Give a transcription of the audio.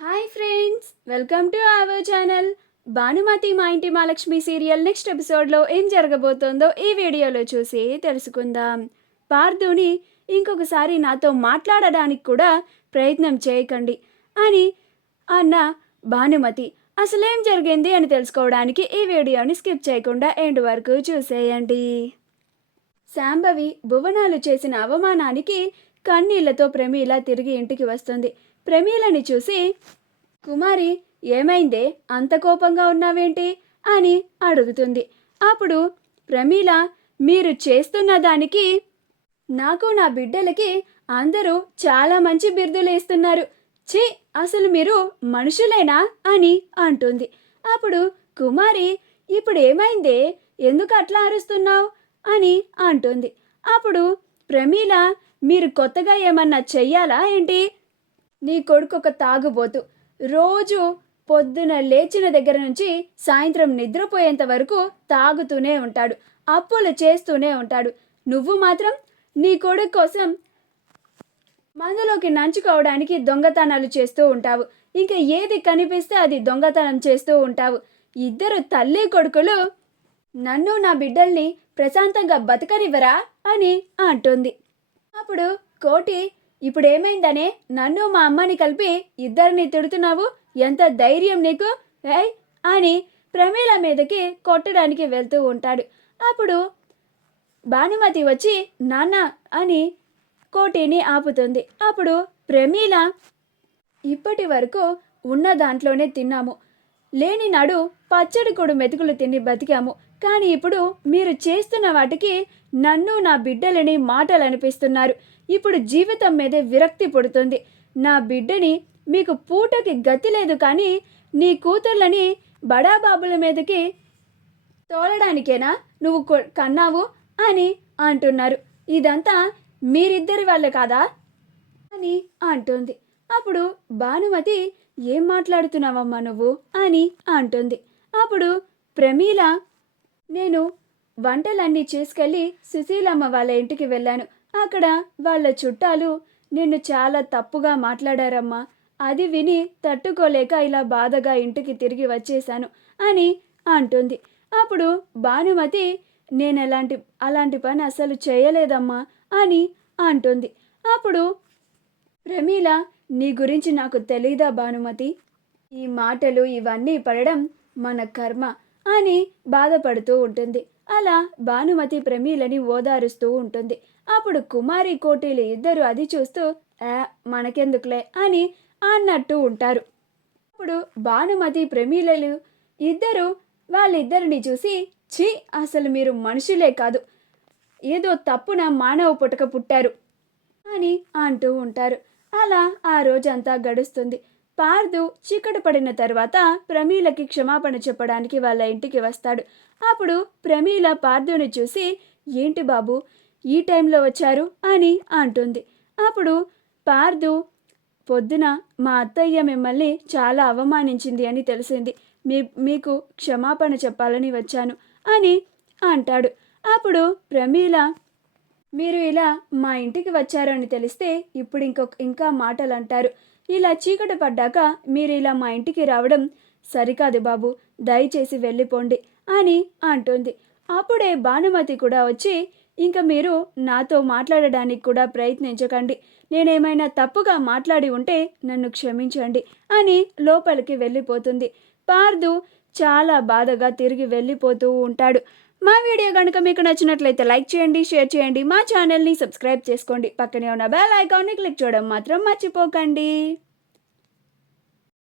Hi friends, welcome to our channel. Bhanumathi మా ఇంటి Mahalakshmi serial next ఎపిసోడ్లో ఏం జరగబోతోందో ఈ వీడియోలో చూసి తెలుసుకుందాం. పార్థుని ఇంకొకసారి నాతో మాట్లాడడానికి కూడా ప్రయత్నం చేయకండి అని అన్న భానుమతి. అసలేం జరిగింది అని తెలుసుకోవడానికి ఈ వీడియోని స్కిప్ చేయకుండా ఎండ్ వరకు చూసేయండి. శాంభవి భువనాలు చేసిన అవమానానికి కన్నీళ్లతో ప్రమీల తిరిగి ఇంటికి వస్తుంది. ప్రమీలని చూసి, కుమారి ఏమైందే, అంత కోపంగా ఉన్నావేంటి అని అడుగుతుంది. అప్పుడు ప్రమీల, మీరు చేస్తున్న దానికి నాకు నా బిడ్డలకి అందరూ చాలా మంచి బిరుదులు ఇస్తున్నారు. ఛీ, అసలు మీరు మనుషులేనా అని అంటుంది. అప్పుడు కుమారి, ఇప్పుడు ఏమైందే, ఎందుకు అట్లా అరుస్తున్నావు అని అంటుంది. అప్పుడు ప్రమీల, మీరు కొత్తగా ఏమన్నా చెయ్యాలా ఏంటి? నీ కొడుకు ఒక తాగుబోతు. రోజు పొద్దున లేచిన దగ్గర నుంచి సాయంత్రం నిద్రపోయేంత వరకు తాగుతూనే ఉంటాడు, అప్పులు చేస్తూనే ఉంటాడు. నువ్వు మాత్రం నీ కొడుకు కోసం మందులోకి నంచుకోవడానికి దొంగతనాలు చేస్తూ ఉంటావు. ఇంకా ఏది కనిపిస్తే అది దొంగతనం చేస్తూ ఉంటావు. ఇద్దరు తల్లి కొడుకులు నన్ను నా బిడ్డల్ని ప్రశాంతంగా బతకనివ్వరా అని అంటుంది. అప్పుడు కోటి, ఇప్పుడేమైందనే నన్ను మా అమ్మని కలిపి ఇద్దరిని తిడుతున్నావు? ఎంత ధైర్యం నీకు ఏయ్ అని ప్రమీల మీదకి కొట్టడానికి వెళ్తూ ఉంటాడు. అప్పుడు భానుమతి వచ్చి నాన్న అని కోటిని ఆపుతుంది. అప్పుడు ప్రమీల, ఇప్పటి వరకు ఉన్న దాంట్లోనే తిన్నాము, లేని నాడు పచ్చడి కొడు మెతుకులు తిని బతికాము. కానీ ఇప్పుడు మీరు చేస్తున్న వాటికి నన్ను నా బిడ్డలని మాటలు అనిపిస్తున్నారు. ఇప్పుడు జీవితం మీదే విరక్తి పుడుతుంది. నా బిడ్డని మీకు పూటకి గతి లేదు, కానీ నీ కూతుర్లని బడాబాబుల మీదకి తోలడానికేనా నువ్వు కన్నావు అని అంటున్నారు. ఇదంతా మీరిద్దరి వల్ల కాదా అని అంటుంది. అప్పుడు భానుమతి, ఏం మాట్లాడుతున్నావమ్మా నువ్వు అని అంటుంది. అప్పుడు ప్రమీల, నేను వంటలన్నీ చేసుకెళ్ళి సుశీలమ్మ వాళ్ళ ఇంటికి వెళ్ళాను. అక్కడ వాళ్ళ చుట్టాలు నిన్ను చాలా తప్పుగా మాట్లాడారమ్మా. అది విని తట్టుకోలేక ఇలా బాధగా ఇంటికి తిరిగి వచ్చేశాను అని అంటుంది. అప్పుడు భానుమతి, నేను అలాంటి పని అసలు చేయలేదమ్మా అని అంటుంది. అప్పుడు ప్రమీల, నీ గురించి నాకు తెలీదా భానుమతి? ఈ మాటలు ఇవన్నీ పడడం మన కర్మ అని బాధపడుతూ ఉంటుంది. అలా భానుమతి ప్రమీలని ఓదారుస్తూ ఉంటుంది. అప్పుడు కుమారి కోటీలు ఇద్దరు అది చూస్తూ మనకెందుకులే అని అన్నట్టు ఉంటారు. అప్పుడు భానుమతి ప్రమీలలు ఇద్దరు వాళ్ళిద్దరిని చూసి, ఛీ, అసలు మీరు మనుషులే కాదు, ఏదో తప్పున మానవ పుట్టక పుట్టారు అని అంటూ ఉంటారు. అలా ఆ రోజంతా గడుస్తుంది. పార్థు చీకటి పడిన తర్వాత ప్రమీలకి క్షమాపణ చెప్పడానికి వాళ్ళ ఇంటికి వస్తాడు. అప్పుడు ప్రమీల పార్థుని చూసి, ఏంటి బాబు ఈ టైంలో వచ్చారు అని అంటుంది. అప్పుడు పార్థు, పొద్దున మా అత్తయ్య మిమ్మల్ని చాలా అవమానించింది అని తెలిసింది. మీకు క్షమాపణ చెప్పాలని వచ్చాను అని అంటాడు. అప్పుడు ప్రమీల, మీరు ఇలా మా ఇంటికి వచ్చారని తెలిస్తే ఇప్పుడు ఇంకా మాటలు అంటారు. ఇలా చీకటి పడ్డాక మీరు ఇలా మా ఇంటికి రావడం సరికాదు బాబు, దయచేసి వెళ్ళిపోండి అని అంటుంది. అప్పుడే భానుమతి కూడా వచ్చి, ఇంకా మీరు నాతో మాట్లాడడానికి కూడా ప్రయత్నించకండి, నేనేమైనా తప్పుగా మాట్లాడి ఉంటే నన్ను క్షమించండి అని లోపలికి వెళ్ళిపోతుంది. పార్థు చాలా బాధగా తిరిగి వెళ్ళిపోతూ ఉంటాడు. మా వీడియో కనుక మీకు నచ్చినట్లయితే లైక్ చేయండి, షేర్ చేయండి, మా ఛానల్ని సబ్స్క్రైబ్ చేసుకోండి, పక్కనే ఉన్న బెల్ ఐకాన్ని క్లిక్ చేయడం మాత్రం మర్చిపోకండి.